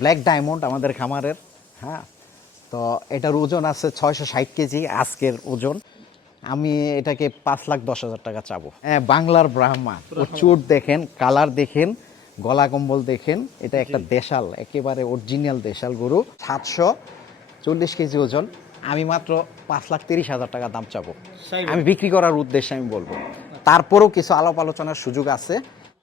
Black diamond আমাদের খামারের হ্যাঁ? তো এটার ওজন আছে ছয়শো ষাট কেজি আজকের ওজন। আমি এটাকে পাঁচ লাখ দশ হাজার টাকা চাবো। হ্যাঁ বাংলার ব্রাহ্মা। ও চুট দেখেন কালার দেখেন গলা কম্বল দেখেন এটা একটা দেশাল একেবারে অরিজিনাল দেশাল গরু সাতশো চল্লিশ কেজি ওজন। আমি মাত্র পাঁচ লাখ তিরিশ হাজার টাকা দাম চাবো। আমি বিক্রি করার উদ্দেশ্যে আমি বলব। তারপরেও কিছু আলাপ আলোচনার সুযোগ আছে।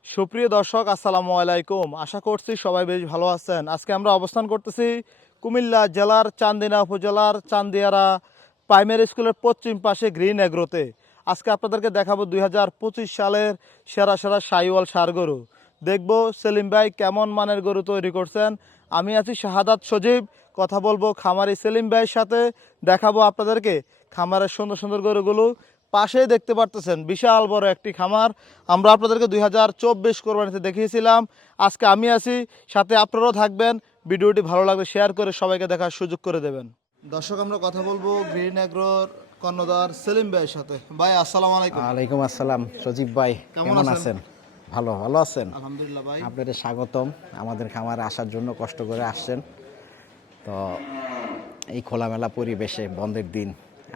সুপ্রিয় দর্শক, আসসালামু আলাইকুম। আশা করছি সবাই বেশ ভালো আছেন। আজকে আমরা অবস্থান করতেছি কুমিল্লা জেলার চান্দিনা উপজেলার চান্দিয়ারা প্রাইমারি স্কুলের পশ্চিম পাশে গ্রিন এগ্রোতে। আজকে আপনাদেরকে দেখাবো দুই হাজার পঁচিশ সালের সেরা সেরা সাইওয়াল সার গরু। দেখব সেলিম ভাই কেমন মানের গরু তৈরি করছেন। আমি আছি শাহাদাত সজীব। কথা বলব খামারি সেলিম ভাইয়ের সাথে। দেখাবো আপনাদেরকে খামারের সুন্দর সুন্দর গরুগুলো। পাশেই দেখতে পারতেছেন বিশাল বড় একটি খামার। আমরা আপনাদেরকে দুই হাজার চব্বিশ কোরবানিতে দেখিয়েছিলাম। আজকে আমি আছি সাথে আপনারাও থাকবেন। ভিডিওটি ভালো লাগলে শেয়ার করে সবাইকে দেখার সুযোগ করে দেবেন। দর্শক আমরা কথা বলব গ্রিন এগ্রোর কর্ণধার সেলিম ভাইয়ের সাথে। ভাই আসসালামু আলাইকুম। আলাইকুম আসসালাম সজীব ভাই কেমন আছেন? আছেন? ভালো ভালো আছেন? আলহামদুলিল্লাহ ভাই। আপনাদের স্বাগতম। আমাদের খামারে আসার জন্য কষ্ট করে আসছেন। তো এই খোলামেলা পরিবেশে বন্ধের দিন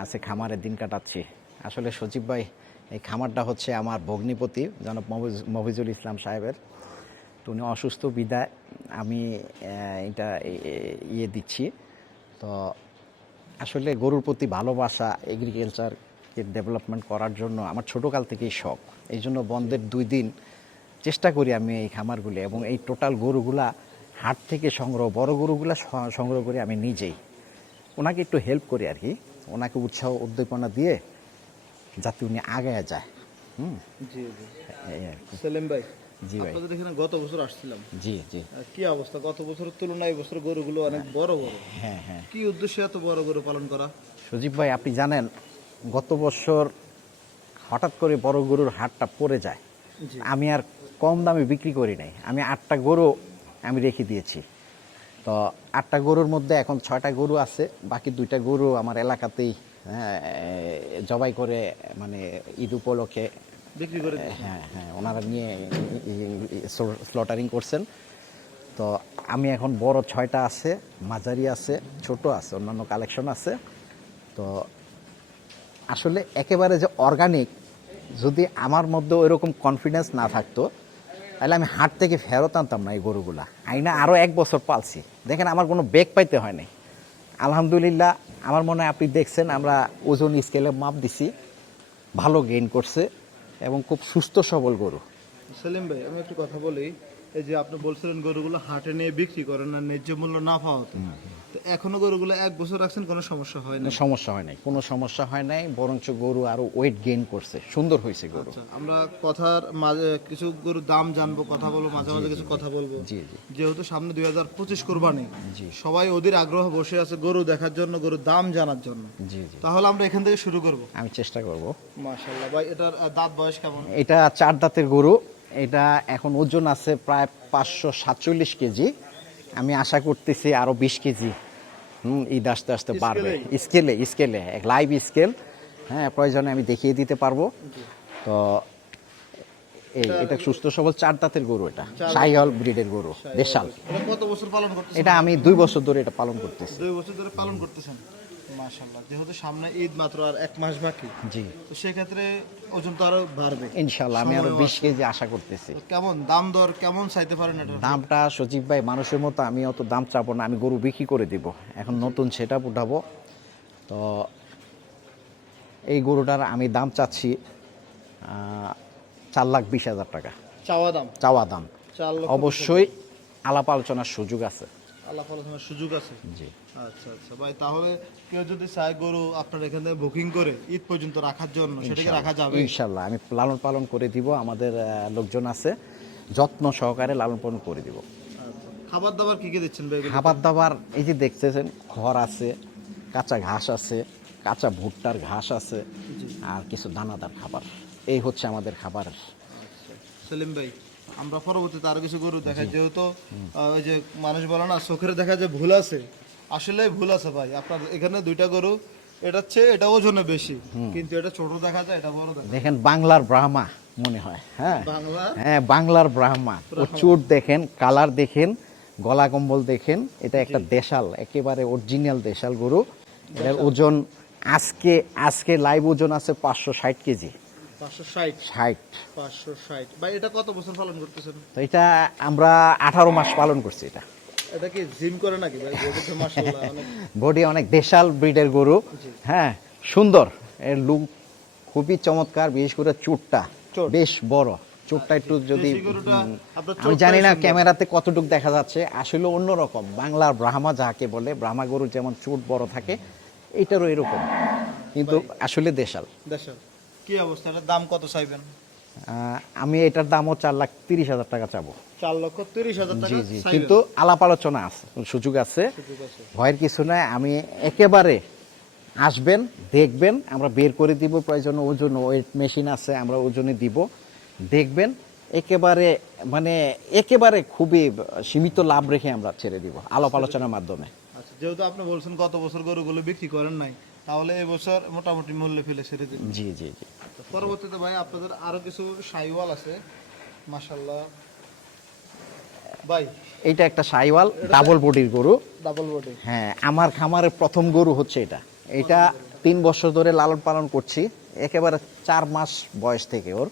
আছে খামারে দিন কাটাচ্ছি। আসলে সজীব ভাই, এই খামারটা হচ্ছে আমার ভগ্নিপতি, জনাব মফিজ- মফিজুল ইসলাম সাহেবের। তো উনি অসুস্থ, বিদায়। আমি এটা ইয়ে দিচ্ছি। তো আসলে গরুর প্রতি ভালোবাসা এগ্রিকালচারকে ডেভেলপমেন্ট করার জন্য আমার ছোটোকাল থেকেই শখ। এই জন্য বন্ধের দুই দিন চেষ্টা করি আমি এই খামারগুলি এবং এই টোটাল গরুগুলা, হাট থেকে সংগ্রহ, বড় গরুগুলা সংগ্রহ করি আমি নিজেই। ওনাকে একটু হেল্প করি আর কি। ওনাকে উৎসাহ, উদ্দীপনা দিয়ে যাতে উনি আগায় যায়। হুম? জি জি। সেলিম ভাই জি ভাই। আপনাদের এখানে গত বছর আসছিলাম। জি জি। কি অবস্থা? গত বছরের তুলনায় এই বছর গরুগুলো অনেক বড় বড় হ্যাঁ হ্যাঁ। কি উদ্দেশ্যে এত বড় গরু পালন করা? সজীব ভাই আপনি জানেন গত বছর হঠাৎ করে বড় গরুর হাটটা পড়ে যায়। আমি আর কম দামে বিক্রি করি নাই। আমি আটটা গরু আমি রেখে দিয়েছি। তো আটটা গরুর মধ্যে এখন ছয়টা গরু আছে। বাকি দুইটা গরু আমার এলাকাতেই হ্যাঁ, জবাই করে মানে ঈদ উপলক্ষে বিক্রি করে হ্যাঁ হ্যাঁ ওনারা নিয়ে স্লটারিং করছেন। তো আমি এখন বড় ছয়টা আছে মাঝারি আছে ছোট আছে অন্যান্য কালেকশন আছে। তো আসলে একেবারে যে অর্গানিক যদি আমার মধ্যে ওইরকম কনফিডেন্স না থাকতো তাহলে আমি হাট থেকে ফেরত আনতাম না এই গরুগুলা। আইনা আরও এক বছর পালছি। দেখেন আমার কোনো বেগ পাইতে হয় নাই। আলহামদুলিল্লাহ আমার মনে হয় আপনি দেখছেন আমরা ওজন স্কেলে মাপ দিছি। ভালো গেইন করছে এবং খুব সুস্থ সবল গরু। সেলিম ভাই আমি একটু কথা বলি। এই যে আপনি বলছিলেন গরুগুলো হাটে নিয়ে বিক্রি করেন আর ন্যায্য মূল্য না পাওয়া এখনও গরুগুলো এক বছর রাখছেন কোনো সমস্যা হয় না সমস্যা হয় নাই। কোনো সমস্যা হয় নাই বরঞ্চ গরু আরও ওয়েট গেইন করছে। সুন্দর হয়েছে গরু। আচ্ছা, আমরা কথার মাঝে কিছু গরুর দাম জানব কথা বলব মাঝে মাঝে কিছু কথা বলব। জি জি। যেহেতু সামনে দুই হাজার পঁচিশ কোরবানি জি। সবাই ওদের আগ্রহ বসে আছে গরু দেখার জন্য গরুর দাম জানার জন্য। জি জি। তাহলে আমরা এখান থেকে শুরু করব। আমি চেষ্টা করব। মাশাল্লাহ ভাই এটার দাঁত বয়স কেমন? এটা চার দাঁতের গরু। এটা এখন ওজন আছে প্রায় পাঁচশো সাতচল্লিশ কেজি। আমি আশা করতেছি আরও বিশ কেজি। হুম ঈদ আসতে আস্তে বাড়বে স্কেলে স্কেলে এক লাইভ স্কেল হ্যাঁ প্রয়োজনে আমি দেখিয়ে দিতে পারব। তো এই এটা সুস্থ সবল চার দাঁতের গরু এটা। সাইহল ব্রিডের গরু দেশাল। এটা কত বছর পালন করতেছেন? এটা আমি দুই বছর ধরে এটা পালন করতেছি। দুই বছর ধরে পালন করতেছেন? মাশাল্লাহ যেহেতু সামনে ঈদ মাত্র আর এক মাস বাকি জি। তো সেক্ষেত্রে ওজন তো আরও বাড়বে। ইনশাল্লাহ আমি আরও সময়ও বিশ কেজি আশা করতেছি। কেমন দাম দর কেমন চাইতে পারেন এটা? দামটা সজীব ভাই মানুষের মতো আমি অত দাম চাবো না আমি গরু বিক্রি করে দিব। এখন নতুন সেটা উঠাবো। তো এই গরুটার আমি দাম চাচ্ছি চার লাখ বিশ হাজার টাকা। চাওয়া দাম? চাওয়া দাম। অবশ্যই আলাপ আলোচনার সুযোগ আছে। আল্লাহ আলোচনার সুযোগ আছে। জি। আচ্ছা আচ্ছা। ভাই তাহলে কেউ যদি চায় গরু আপনার এখান বুকিং করে ঈদ পর্যন্ত রাখার জন্য সেটাকে রাখা যাবে? ইনশাল্লাহ। আমি লালন পালন করে দিব। আমাদের লোকজন আছে। যত্ন সহকারে লালন পালন করে দিব। আচ্ছা। খাবার দাবার কি কি দিচ্ছেন ভাই খাবার দাবার এই যে দেখতেছেন খড় আছে কাঁচা ঘাস আছে কাঁচা ভুট্টার ঘাস আছে আর কিছু দানাদার খাবার। এই হচ্ছে আমাদের খাবার সেলিম ভাই আমরা পরবর্তীতে আরও কিছু গরু দেখাই যেহেতু ওই যে মানুষ বলে না চোখের দেখা যে ভুল আছে আসলে ভুল আছে ভাই। আপনার এখানে দুইটা গরু এটা হচ্ছে এটা ওজনে বেশি কিন্তু এটা ছোট দেখা যায় এটা বড় দেখা দেখেন বাংলার ব্রাহ্মা মনে হয় হ্যাঁ? বাংলা? হ্যাঁ বাংলার ব্রাহ্মা। চুট দেখেন কালার দেখেন গলা কম্বল দেখেন এটা একটা দেশাল একেবারে অরিজিনাল দেশাল গরু। এটার ওজন আজকে আজকে লাইভ ওজন আছে পাঁচশো ষাট কেজি। এটা কত বছর পালন করতেছেন? তো এটা আমরা আঠারো মাস পালন করছি এটা। এটা কি জিম করে নাকি ভাই? বডিতে মাশাআল্লাহ অনেক বডি অনেক দেশাল ব্রিডের গরু। হ্যাঁ সুন্দর। এর লুক খুবই চমৎকার বিশেষ করে চুটটা। বেশ বড়। চুটটা একটু যদি আমি জানি না ক্যামেরাতে কতটুকু দেখা যাচ্ছে। আসলে অন্যরকম। বাংলার ব্রাহ্মা যাকে বলে ব্রাহ্মা গরুর যেমন চুট বড় থাকে এটারও এরকম। কিন্তু আসলে দেশাল। দেশাল। কি অবস্থা? এটার দাম কত চাইবেন? আমি এটার দামও চার লাখ তিরিশ হাজার টাকা চাবো। চার লক্ষ তিরিশ হাজার জি জি। কিন্তু আলাপ আলোচনা আছে। সুযোগ আছে। ভয়ের কিছু নাই আমি একেবারে আসবেন দেখবেন আমরা বের করে দিব প্রয়োজন ওজন ওয়েট মেশিন আছে আমরা ওজনে দিব দেখবেন একেবারে মানে একেবারে খুবই সীমিত লাভ রেখে আমরা ছেড়ে দিব আলাপ আলোচনার মাধ্যমে। আচ্ছা যেহেতু আপনি বলছেন গত বছর গরুগুলো বিক্রি করেন নাই তাহলে এবছর মোটামুটি মূল্যে ফেলে ছেড়ে দিন জি জি জি। পরবর্তীতে ভাই আপনাদের আরও কিছু সাইওয়াল আছে? মাশাল্লাহ ভাই এইটা একটা সাইওয়াল ডাবল বডির গরু। ডাবল বডি হ্যাঁ আমার খামারের প্রথম গরু হচ্ছে এটা। এটা তিন বছর ধরে লালন পালন করছি একেবারে চার মাস বয়স থেকে ওর।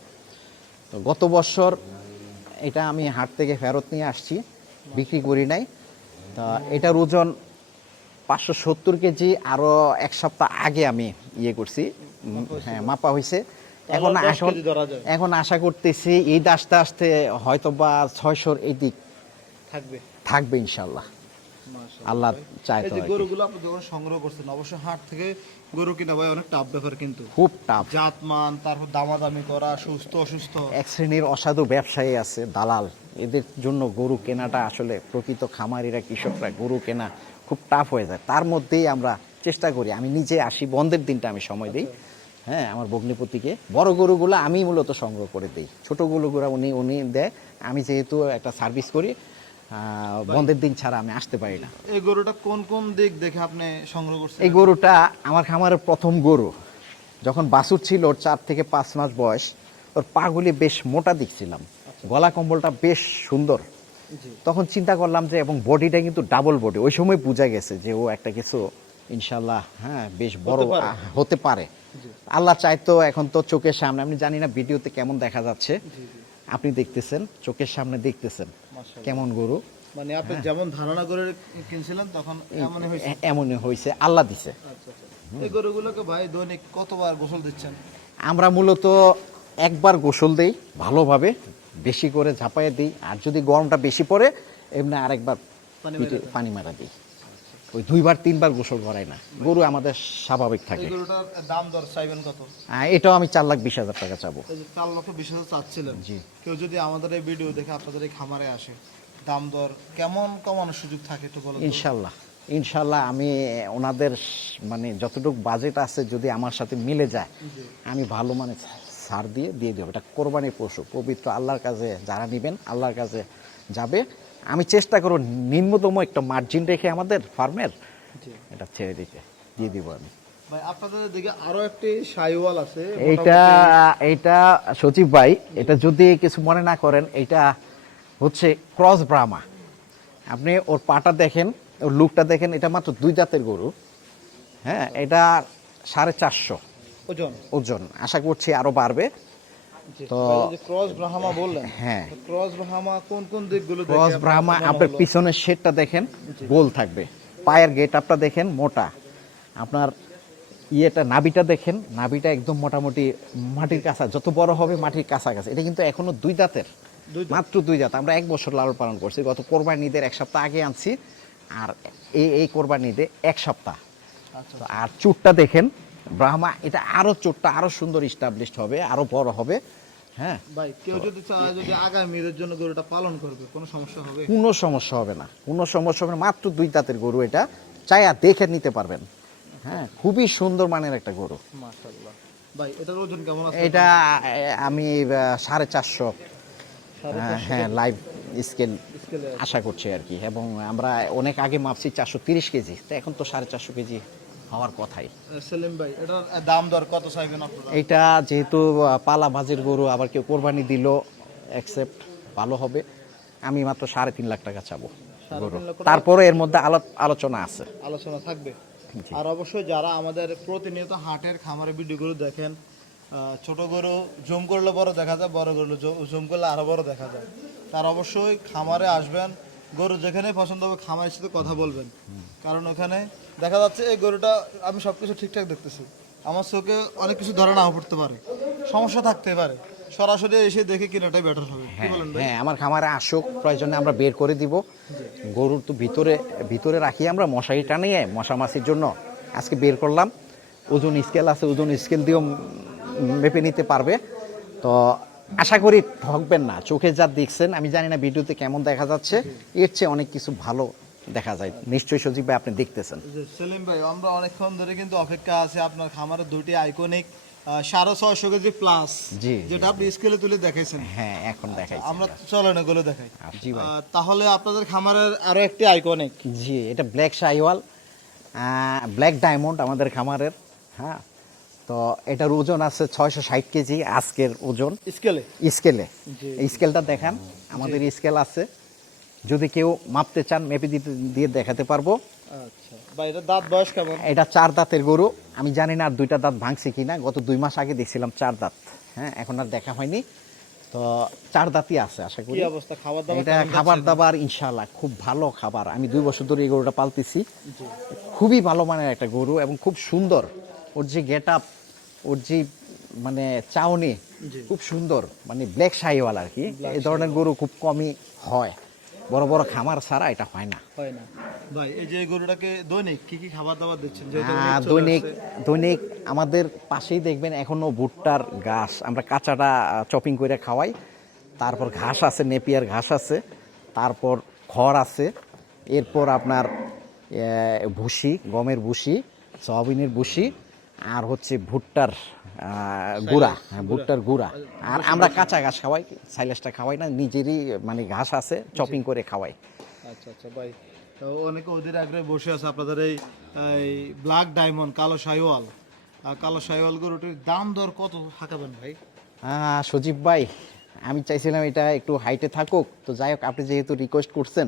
তো গত বছর এটা আমি হাট থেকে ফেরত নিয়ে আসছি বিক্রি করি নাই। তা এটার ওজন পাঁচশো সত্তর কেজি আরও এক সপ্তাহ আগে আমি ইয়ে করছি। হ্যাঁ মাপা হয়েছে। এখন এখন। এখন আশা করতেছি ঈদ আসতে আসতে হয়তো বা ছয়শোর এই দিক থাকবে থাকবে ইনশাল্লাহ আল্লাহ। চায় তো আর গরুগুলো আপনি যখন সংগ্রহ করছেন অবশ্যই হাট থেকে গরু কিনা ভাই অনেক টাফ ব্যাপার কিন্তু। খুব টাফ জাতমান তারপর দামাদামি করা সুস্থ অসুস্থ। এক শ্রেণির অসাধু ব্যবসায়ী আছে দালাল। এদের জন্য গরু কেনাটা আসলে প্রকৃত খামারিরা কৃষকরা গরু কেনা খুব টাফ হয়ে যায়। তার মধ্যেই আমরা চেষ্টা করি আমি নিজে আসি বন্ধের দিনটা আমি সময় দিই। হ্যাঁ আমার ভগ্নিপতিকে। বড় গরুগুলো আমি মূলত সংগ্রহ করে দিই। ছোট গরুগুলো উনি উনি দেয়। আমি যেহেতু একটা সার্ভিস করি বন্ধের দিন ছাড়া আমি আসতে পারি না। এই গরুটা কোন কোন দিক দেখে আপনি সংগ্রহ করছেন? এই গরুটা আমার খামারের প্রথম গরু। যখন বাছুর ছিল ওর চার থেকে পাঁচ মাস বয়স ওর পাগুলি বেশ মোটা দেখছিলাম গলা কম্বলটা বেশ সুন্দর। তখন চিন্তা করলাম যে এবং বডিটা কিন্তু ডাবল বডি ওই সময় বোঝা গেছে যে ও একটা কিছু ইনশাল্লাহ হ্যাঁ বেশ বড় হতে পারে। আল্লাহ চাইতো এখন তো চোখের সামনে আপনি জানি না ভিডিওতে কেমন দেখা যাচ্ছে। আপনি দেখতেছেন চোখের সামনে দেখতেছেন। কেমন গরু? মানে আপনি যেমন ধারণা করে কিনছিলেন তখন এমনই হয়েছে। এমনই হয়েছে আল্লাহ দিছে। আচ্ছা আচ্ছা। এই গরুগুলোকে ভাই দৈনিক কতবার গোসল দিচ্ছেন? আমরা মূলত একবার গোসল দেই ভালোভাবে। বেশি করে ঝাঁপাইয়ে দিই আর যদি গরমটা বেশি পড়ে এমনি আরেকবার পানি মেরে দিই। ওই দুইবার তিনবার গোসল করাই না। গরু আমাদের স্বাভাবিক থাকে। দাম দর চাইবেন কত? আর এটাও আমি চার লাখ বিশ হাজার টাকা চাবো। চার লক্ষ বিশ হাজার চাচ্ছিলেন। জি। কেউ যদি আমাদের এই ভিডিও দেখে আপনাদের এই খামারে আসে দাম দর কেমন কমানোর সুযোগ থাকে একটু বলেন তো? ইনশাল্লাহ। ইনশাল্লাহ আমি ওনাদের মানে যতটুকু বাজেট আছে যদি আমার সাথে মিলে যায় আমি ভালো মানে ছাড় দিয়ে দিয়ে দেবো। এটা কোরবানি পশু পবিত্র আল্লাহর কাছে যারা নেবেন আল্লাহর কাছে যাবে। আমি চেষ্টা করব নিম্নতম একটা মার্জিন রেখে আমাদের ফার্মের এটা ছেড়ে দিতে দিয়ে দিব আমি। এইটা এইটা সচিব ভাই এটা যদি কিছু মনে না করেন এইটা হচ্ছে ক্রস ব্রাহ্মা আপনি ওর পাটা দেখেন ওর লুকটা দেখেন এটা মাত্র দুই দাঁতের গরু। হ্যাঁ এটা সাড়ে চারশো। ওজন? ওজন আশা করছি আরও বাড়বে। তো- ক্রস ব্রাহ্মা বললেন হ্যাঁ। ক্রস ব্রাহ্মা কোন কোন দিকগুলো ক্রস ব্রাহ্মা আপনার পিছনের শেডটা দেখেন গোল থাকবে। পায়ের গেট আপটা দেখেন মোটা। আপনার ইয়েটা নাবিটা দেখেন একদম মোটামুটি মাটির কাছা যত বড় হবে মাটির কাছাকাছি। এটা কিন্তু এখনও দুই দাঁতের মাত্র দুই দাঁত। আমরা এক বছর লালন পালন করছি। গত কোরবানি ঈদের এক সপ্তাহ আগে আনছি আর এই এই কোরবানি ঈদে এক সপ্তাহ। আচ্ছা। আর চুটটা দেখেন ব্রাহ্মা এটা আরও চুটটা আরও সুন্দর ইস্টাবলিশড হবে আরও বড় হবে হ্যাঁ। ভাই কেউ যদি চায় যদি জন্য গরুটা পালন করবে কোনো সমস্যা হবে? কোনো সমস্যা হবে না কোনো সমস্যা হবে না মাত্র দুই দাঁতের গরু এটা চাইয়া দেখে নিতে পারবেন হ্যাঁ খুবই সুন্দর মানের একটা গরু। মাশাআল্লাহ। ভাই এটার ওজন কেমন আছে? এটা আমি সাড়ে চারশো হ্যাঁ লাইভ স্কেল আশা করছি আর কি এবং আমরা অনেক আগে মাপছি চারশো তিরিশ কেজি তো এখন তো সাড়ে চারশো কেজি হওয়ার কথাই। আহ, সেলিম ভাই এটার দাম দর কত চাইবেন আপনারা? এইটা যেহেতু পালা ভাজির গরু আবার কেউ কোরবানি দিল অ্যাকসেপ্ট ভালো হবে। আমি মাত্র সাড়ে তিন লাখ টাকা চাবো গরু। তারপরে এর মধ্যে আলো- আলোচনা আছে। আলোচনা থাকবে। আর অবশ্যই যারা আমাদের প্রতিনিয়ত হাটের খামারের ভিডিওগুলো দেখেন ছোট গরু জুম করলে বড় দেখা যায় বড় গরু জুম করলে আরও বড় দেখা যায়। তার অবশ্যই খামারে আসবেন গরু যেখানে পছন্দ হবে খামারের সাথে কথা বলবেন। কারণ ওখানে দেখা যাচ্ছে এই গরুটা আমি সবকিছু ঠিকঠাক দেখতেছি। আমার চোখে অনেক কিছু ধরে নাও পড়তে পারে। সমস্যা থাকতে পারে। সরাসরি এসে দেখে কেনাটাই বেটার হবে। কি হ্যাঁ আমার খামারে আসুক প্রয়োজনে আমরা বের করে দিব। গরুর তো ভিতরে ভিতরে রাখি আমরা মশারি টানিয়ে মশা মাছির জন্য। আজকে বের করলাম। ওজন স্কেল আছে ওজন স্কেল দিয়েও মেপে নিতে পারবে। তো আশা করি ঠকবেন না চোখে যা দেখছেন আমি জানি না ভিডিওতে কেমন দেখা যাচ্ছে এর চেয়ে অনেক কিছু ভালো দেখা যায়। নিশ্চয়ই সজীব ভাই আপনি দেখতেছেন। সেলিম ভাই আমরা অনেকক্ষণ ধরে কিন্তু অপেক্ষা আছে আপনার খামারের দুটি আইকনিক সাড়ে ছয়শো কেজি প্লাস যেটা আপনি স্কেলে তুলে দেখাইছেন। হ্যাঁ এখন দেখাই আমরা চলেন এগুলো দেখাই। জি তাহলে আপনাদের খামারের আরও একটি আইকনিক জি এটা ব্ল্যাক শাইওয়াল ব্ল্যাক ডায়মন্ড আমাদের খামারের হ্যাঁ তো এটার ওজন আছে ছয়শো ষাট কেজি আজকের ওজন। স্কেলে? স্কেলে। স্কেলটা দেখান। আমাদের স্কেল আছে। যদি কেউ মাপতে চান মেপে দিতে দিয়ে দেখাতে পারব। আচ্ছা। এটা দাঁত বয়স কেমন? এটা চার দাঁতের গরু। আমি জানি না আর দুইটা দাঁত ভাঙছে কিনা গত দুই মাস আগে দেখছিলাম চার দাঁত। হ্যাঁ এখন আর দেখা হয়নি। তো চার দাঁতই আছে আশা করি। অবস্থা? খাবার দাবার এটা খাবার দাবার ইনশাল্লাহ খুব ভালো খাবার। আমি দুই বছর ধরে এই গরুটা পালতেছি। খুবই ভালো মানের একটা গরু এবং খুব সুন্দর। ওর যে গেট আপ ওর যে মানে চাউনি খুব সুন্দর মানে ব্ল্যাক শাহিওয়াল আর কি। এই ধরনের গরু খুব কমই হয়। বড় বড় খামার ছাড়া এটা হয় না। হয় না। ভাই এই যে গরুটাকে দৈনিক কি কি খাবার দাবার দিচ্ছেন? চলে দৈনিক দৈনিক আমাদের পাশেই দেখবেন এখনও ভুট্টার ঘাস আমরা কাঁচাটা চপিং করে খাওয়াই। তারপর ঘাস আছে নেপিয়ার ঘাস আছে তারপর খড় আছে এরপর আপনার ভুসি গমের ভুসি সয়াবিনের ভুসি আর হচ্ছে ভুট্টার গুঁড়া হ্যাঁ ভুট্টার গুঁড়া। আর আমরা কাঁচা ঘাস খাওয়াই সাইলেসটা খাওয়াই না নিজেরই মানে ঘাস আছে চপিং করে খাওয়াই। আচ্ছা আচ্ছা ভাই। তো অনেকে ওদের আগ্রহে বসে আছে আপনাদের এই ব্ল্যাক ডায়মন্ড কালো শাইওয়াল কালো শাইওয়াল গরুটির দাম দর কত হাঁকাবেন ভাই? সজীব ভাই আমি চাইছিলাম এটা একটু হাইটে থাকুক। তো যাই হোক আপনি যেহেতু রিকোয়েস্ট করছেন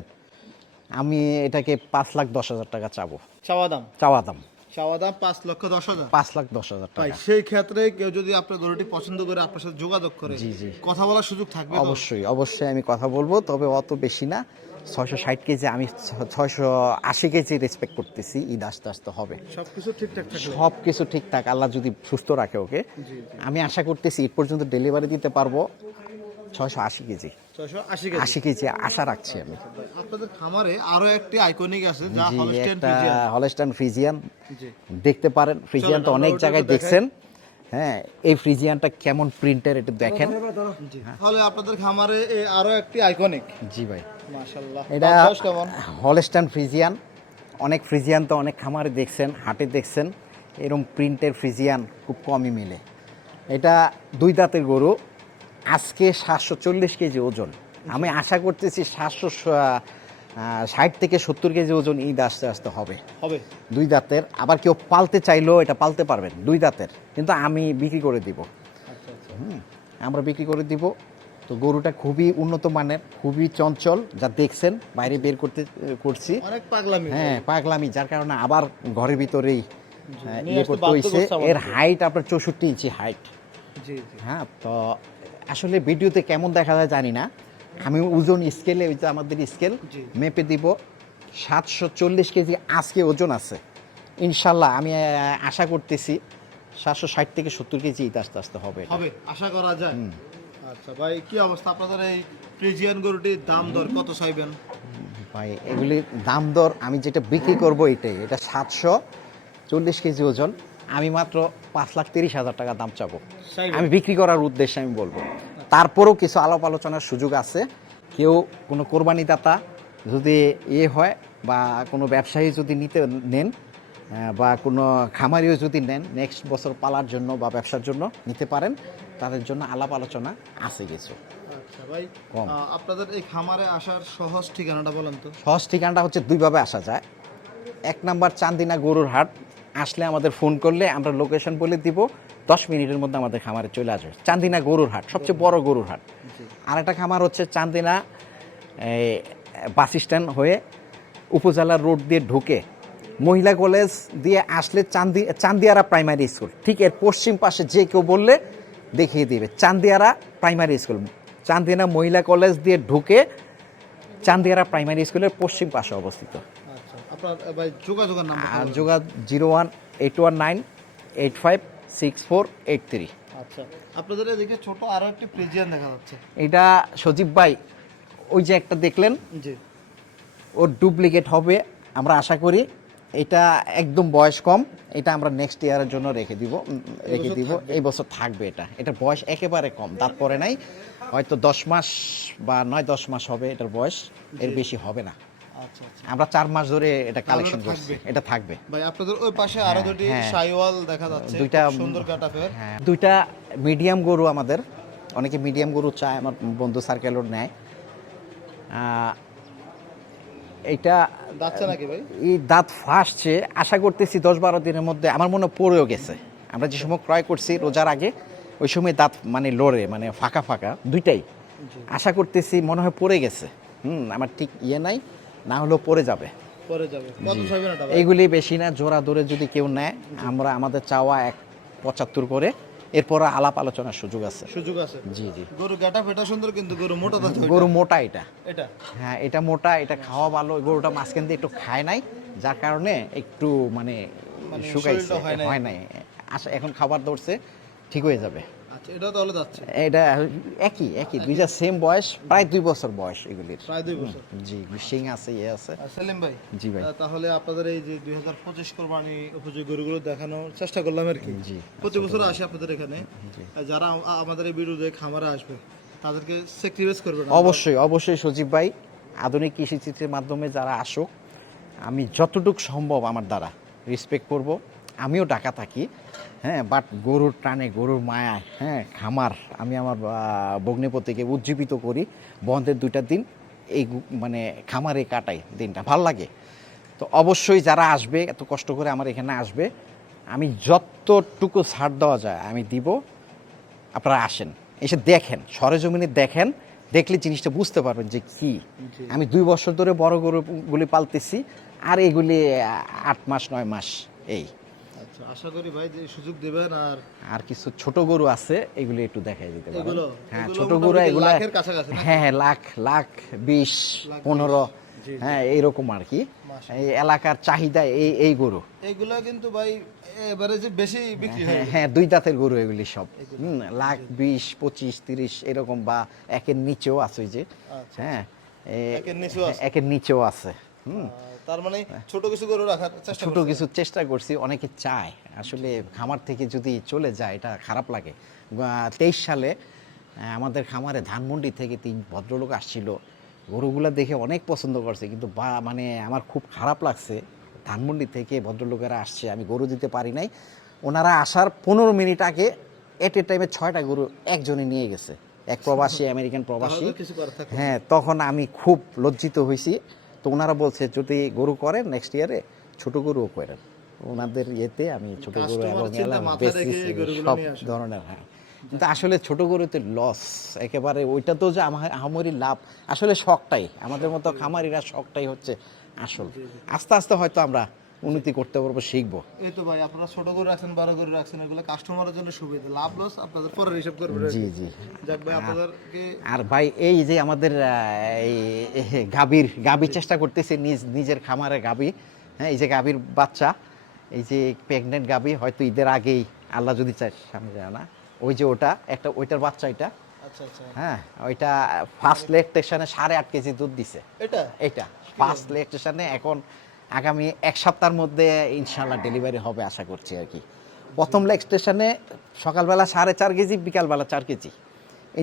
আমি এটাকে পাঁচ লাখ দশ হাজার টাকা চাবো। চাওয়া দাম? চাওয়া দাম। চাওয়া দাম পাঁচ লক্ষ দশ হাজার। পাঁচ লাখ দশ হাজার টাকা। সেই ক্ষেত্রে কেউ যদি আপনার গরুটি পছন্দ করে আপনার সাথে যোগাযোগ করে জি, জি। কথা বলার সুযোগ থাকবে অবশ্যই অবশ্যই আমি কথা বলব তবে অত বেশি না। ছয়শো ষাট কেজি আমি ছয়শো আশি কেজি রেসপেক্ট করতেছি ঈদ আস্তে আস্তে হবে। সবকিছু ঠিকঠাক সব কিছু ঠিকঠাক আল্লাহ যদি সুস্থ রাখে ওকে। আমি আশা করতেছি ঈদ পর্যন্ত ডেলিভারি দিতে পারব। ছয়শো আশি কেজি। আশি কেজি? আশি কেজি আশা রাখছি আমি। আপনাদের খামারে আরও একটি আইকনিক আছে যা হলস্টেন ফ্রিজিয়ান দেখতে পারেন ফ্রিজিয়ান তো অনেক জায়গায় দেখছেন। হ্যাঁ এই ফ্রিজিয়ানটা কেমন প্রিন্টের একটু দেখেন। তাহলে আপনাদের খামারে আরও একটি আইকনিক জি ভাই। মাশাআল্লাহ। এটা হলস্টান ফ্রিজিয়ান অনেক ফ্রিজিয়ান তো অনেক খামারে দেখছেন হাটে দেখছেন। এরকম প্রিন্টের ফ্রিজিয়ান খুব কমই মিলে। এটা দুই দাঁতের গরু। আজকে সাতশো চল্লিশ কেজি ওজন। আমি আশা করতেছি সাতশো ষাট থেকে সত্তর কেজি ওজন ঈদ আস্তে আস্তে হবে। হবে। দুই দাঁতের আবার কেউ পালতে চাইলেও এটা পালতে পারবেন দুই দাঁতের। কিন্তু আমি বিক্রি করে দিব। আচ্ছা আচ্ছা। হুম, আমরা বিক্রি করে দিব। তো গরুটা খুবই উন্নত মানের খুবই চঞ্চল যা দেখছেন বাইরে বের করতে করছি। অনেক পাগলামি। হ্যাঁ পাগলামি যার কারণে আবার ঘরের ভিতরেই ইয়ে করতে হয়েছে এর হাইট আপনার চৌষট্টি ইঞ্চি হাইট হ্যাঁ তো আসলে ভিডিওতে কেমন দেখা যায় জানি না। আমি ওজন স্কেলে ওই যে আমাদের স্কেল মেপে দিব। সাতশো চল্লিশ কেজি আজকে ওজন আছে। ইনশাল্লাহ আমি আশা করতেছি সাতশো ষাট থেকে সত্তর কেজি আস্তে আস্তে হবে হবে আশা করা যায়। আচ্ছা ভাই কি অবস্থা আপনাদের এই ফ্রিজিয়ান গরুটির দাম দর কত চাইবেন? ভাই এগুলির দাম দর আমি যেটা বিক্রি করব এটাই। এটা সাতশো চল্লিশ কেজি ওজন। আমি মাত্র পাঁচ লাখ তিরিশ হাজার টাকা দাম চাবো। আমি বিক্রি করার উদ্দেশ্যে আমি বলব। তারপরেও কিছু আলাপ আলোচনার সুযোগ আছে। কেউ কোনো কোরবানিদাতা যদি ইয়ে হয় বা কোনো ব্যবসায়ী যদি নিতে নেন বা কোনো খামারিও যদি নেন নেক্সট বছর পালার জন্য বা ব্যবসার জন্য নিতে পারেন তাদের জন্য আলাপ আলোচনা আছে কিছু। আচ্ছা ভাই আপনাদের এই খামারে আসার সহজ ঠিকানাটা বলেন তো। সহজ ঠিকানাটা হচ্ছে দুইভাবে আসা যায়। এক নাম্বার চান্দিনা গরুর হাট আসলে আমাদের ফোন করলে আমরা লোকেশন বলে দিব দশ মিনিটের মধ্যে আমাদের খামারে চলে আসবে। চান্দিনা গরুর হাট সবচেয়ে বড় গরুর হাট। আর একটা খামার হচ্ছে চান্দিনা বাস স্ট্যান্ড হয়ে উপজেলা রোড দিয়ে ঢুকে মহিলা কলেজ দিয়ে আসলে চান্দি চান্দিয়ারা প্রাইমারি স্কুল। ঠিক এর পশ্চিম পাশে যে কেউ বললে দেখিয়ে দিবে চান্দিয়ারা প্রাইমারি স্কুল। চান্দিনা মহিলা কলেজ দিয়ে ঢুকে চান্দিয়ারা প্রাইমারি স্কুলের পশ্চিম পাশে অবস্থিত। আপনার আহ, ভাই যোগাযোগের নাম্বার আর yoga zero one eight one nine eight five six four eight three. আচ্ছা আপনাদের এদিকে ছোট আরও একটি প্রেজিয়ান দেখা যাচ্ছে। এটা সজীব ভাই ওই যে একটা দেখলেন? জি। ওর ডুপ্লিকেট হবে আমরা আশা করি। এটা একদম বয়স কম এটা আমরা নেক্সট ইয়ারের জন্য রেখে দিব রেখে দিব। এই বছর থাকবে এটা। এটার বয়স একেবারে কম দাঁত পরে নাই। হয়তো দশ মাস বা নয় দশ মাস হবে এটার বয়স এর বেশি হবে না। আমরা চার মাস ধরে এটা কালেকশন করছি। এটা থাকবে। ভাই আপনাদের ওই পাশে আরও দুটি হ্যাঁ। সাইওয়াল দেখা যাচ্ছে। দুইটা সুন্দর হ্যাঁ। দুইটা মিডিয়াম গরু আমাদের। অনেকে মিডিয়াম গরু চায় আমার বন্ধু সার্কেলও নেয়। যাচ্ছে নাকি ভাই? এই দাঁত ফাঁসছে। আশা করতেছি দশ বারো দিনের মধ্যে আমার মনে হয় পড়েও গেছে। আমরা যে সময় ক্রয় করছি রোজার আগে ওই সময় দাঁত মানে লড়ে মানে ফাঁকা ফাঁকা দুইটাই। আশা করতেছি মনে হয় পড়ে গেছে। হুম আমার ঠিক ইয়ে নাই। না হলেও পড়ে যাবে। পরে যাবে। এইগুলি বেশি না জোড়া ধরে যদি কেউ নেয় আমরা আমাদের চাওয়া এক পঁচাত্তর করে। এরপর আলাপ আলোচনার সুযোগ আছে। সুযোগ আছে। জি জি। গরু গাটা ফেটা সুন্দর কিন্তু গরু মোটা গরু মোটা এটা। এটা? হ্যাঁ এটা মোটা এটা খাওয়া ভালো গরুটা মাঝখান দিয়ে একটু খায় নাই যার কারণে একটু মানে মানে শুকাইছে হয় নাই। আশা এখন খাবার ধরছে ঠিক হয়ে যাবে। আচ্ছা এটা তাহলে যাচ্ছে। এটা একই একই দুইটা সেম বয়স প্রায় দুই বছর বয়স এগুলির। প্রায় দুই বছর। জি শিং আছে ইয়ে আছে। সেলিম ভাই জি ভাই। তাহলে আপনাদের এই যে দুই হাজার পঁচিশ কোরবানি উপযোগী গরুগুলো দেখানোর চেষ্টা করলাম আর কি। জি প্রতি বছর আসে আপনাদের এখানে। যারা আমাদের এই বিরুদ্ধে খামারে আসবে তাদেরকে স্যাক্রিফাইস করবে অবশ্যই অবশ্যই সজীব ভাই আধুনিক কৃষিচিত্রের মাধ্যমে যারা আসুক আমি যতটুকু সম্ভব আমার দ্বারা রেসপেক্ট করব। আমিও ডাকা থাকি হ্যাঁ বাট গরুর টানে গরুর মায়া হ্যাঁ খামার আমি আমার ভগ্নিপতিকে উজ্জীবিত করি বন্ধের দুইটা দিন এই মানে খামারে কাটাই দিনটা ভালো লাগে। তো অবশ্যই যারা আসবে এত কষ্ট করে আমার এখানে আসবে আমি যতটুকু ছাড় দেওয়া যায় আমি দিব আপনারা আসেন এসে দেখেন সরেজমিনে দেখেন দেখলে জিনিসটা বুঝতে পারবেন যে কি। আমি দুই বছর ধরে বড় গরুগুলি পালতেছি আর এগুলি আট মাস নয় মাস এই। আচ্ছা আশা করি ভাই যে সুযোগ দেবেন আর আর কিছু ছোট গরু আছে এগুলি একটু দেখাই দিতে পারেন। এগুলো? হ্যাঁ ছোট গরু এগুলো হ্যাঁ হ্যাঁ লাখ লাখ বিশ পনেরো। হ্যাঁ এইরকম আর কি। এই এলাকার চাহিদা এই এই গরু। এইগুলো কিন্তু ভাই বেশি বিক্রি হয় হ্যাঁ হ্যাঁ দুই দাঁতের গরু এগুলি সব। হুম, লাখ বিশ পঁচিশ তিরিশ এরকম বা একের নিচেও আছে ওই যে। আচ্ছা। হ্যাঁ একের নিচেও আছে? একের নিচেও আছে। হুম। আহ, তার মানে ছোট কিছু গরু রাখার চেষ্টা ছোট কিছু চেষ্টা করছি অনেকে চায়। আসলে খামার থেকে যদি চলে যায় এটা খারাপ লাগে। তেইশ সালে আমাদের খামারে ধানমন্ডি থেকে তিন ভদ্রলোক আসছিল। গরুগুলা দেখে অনেক পছন্দ করছে কিন্তু বা মানে আমার খুব খারাপ লাগছে। ধানমন্ডি থেকে ভদ্রলোকেরা আসছে আমি গরু দিতে পারি নাই। ওনারা আসার পনেরো মিনিট আগে এট এ টাইমে ছয়টা গরু একজনে নিয়ে গেছে। এক প্রবাসী আমেরিকান প্রবাসী। হ্যাঁ তখন আমি খুব লজ্জিত হয়েছি তো ওনারা বলছে যদি গরু করেন নেক্সট ইয়ারে ছোট গরুও করেন। ওনাদের ইয়েতে আমি ছোট গরু এবং সব ধরনের হ্যাঁ। কিন্তু আসলে ছোট গরুতে লস একেবারে ওইটা তো যে আমার আমারই লাভ আসলে শখটাই। আমাদের মতো খামারিরা শখটাই হচ্ছে আসল। আস্তে আস্তে হয়তো আমরা উন্নতি করতে পারব শিখব। এই তো ভাই আপনারা ছোট গরু রাখছেন বড় গরু রাখছেন এগুলো কাস্টমারের জন্য সুবিধা। লাভ লস আপনাদের পরে হিসাব করবেন জি জি। যাক ভাই আপনাদেরকে আর ভাই এই যে আমাদের এই গাভীর গাভীর চেষ্টা করতেছে নিজ নিজের খামারে গাভী। হ্যাঁ এই যে গাভীর বাচ্চা এই যে প্রেগনেন্ট গাভী হয়তো ঈদের আগেই আল্লাহ যদি চায় সামনে যায় না। ওই যে ওটা একটা ওইটার বাচ্চা এটা। আচ্ছা আচ্ছা। হ্যাঁ ওইটা ফার্স্ট লেকটেশনে সাড়ে আট কেজি দুধ দিছে। এটা? এটা ফার্স্ট লেকটেশনে এখন আগামী এক সপ্তাহের মধ্যে ইনশাল্লাহ ডেলিভারি হবে আশা করছি আর কি। প্রথম লেগ স্টেশনে সকালবেলা সাড়ে চার কেজি বিকালবেলা চার কেজি।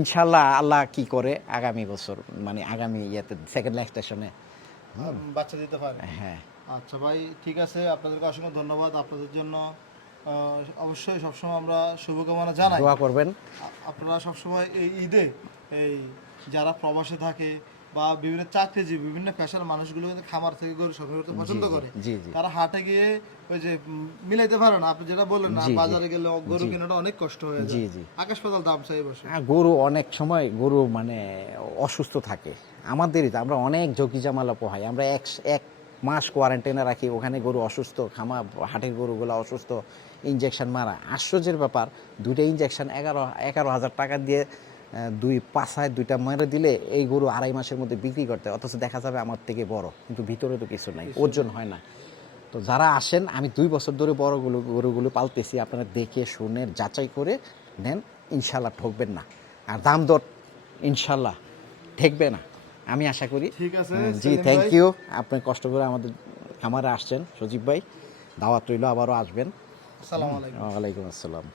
ইনশাল্লাহ আল্লাহ কি করে আগামী বছর মানে আগামী ইয়েতে সেকেন্ড লেগ স্টেশনে বাচ্চা দিতে পারে। হ্যাঁ। আচ্ছা ভাই ঠিক আছে আপনাদেরকে অসংখ্য ধন্যবাদ। আপনাদের জন্য অবশ্যই সবসময় আমরা শুভকামনা জানাই। দোয়া করবেন। আপনারা সবসময় এই ঈদে এই যারা প্রবাসে থাকে বা বিভিন্ন চাকরিজীবী বিভিন্ন পেশার মানুষগুলো কিন্তু খামার থেকে গরু সংগ্রহ করতে পছন্দ করে। জি জি। তারা হাটে গিয়ে ওই যে মিলাইতে পারে না। আপনি যেটা বললেন না। বাজারে গেলে গরু কেনাটা অনেক কষ্ট হয়ে যায়। জি আকাশ পাতাল দাম চাই বসে হ্যাঁ, গরু অনেক সময় গরু মানে অসুস্থ থাকে। আমাদেরই তো আমরা অনেক ঝুঁকি জামালা পোহাই। আমরা এক এক মাস কোয়ারেন্টাইনে রাখি ওখানে গরু অসুস্থ খামা হাটের গরুগুলো অসুস্থ ইঞ্জেকশন মারা। আশ্চর্যের ব্যাপার দুইটা ইঞ্জেকশন এগারো এগারো হাজার টাকা দিয়ে দুই পাঁচায় দুইটা মেরে দিলে এই গরু আড়াই মাসের মধ্যে বিক্রি করতে হয়। অথচ দেখা যাবে আমার থেকে বড় কিন্তু ভিতরে তো কিছু নাই ওজন হয় না। তো যারা আসেন আমি দুই বছর ধরে বড়গুলো গরুগুলো পালতেছি আপনারা দেখে শুনে যাচাই করে নেন ইনশাল্লাহ ঠকবেন না। আর দাম দর ইনশাল্লাহ ঠেকবে না আমি আশা করি। ঠিক আছে, জি থ্যাংক ইউ আপনি কষ্ট করে আমাদের খামারে আসছেন সজীব ভাই। দাওয়াত রইল আবারও আসবেন। আসসালামু আলাইকুম। ওয়ালাইকুম আসসালাম।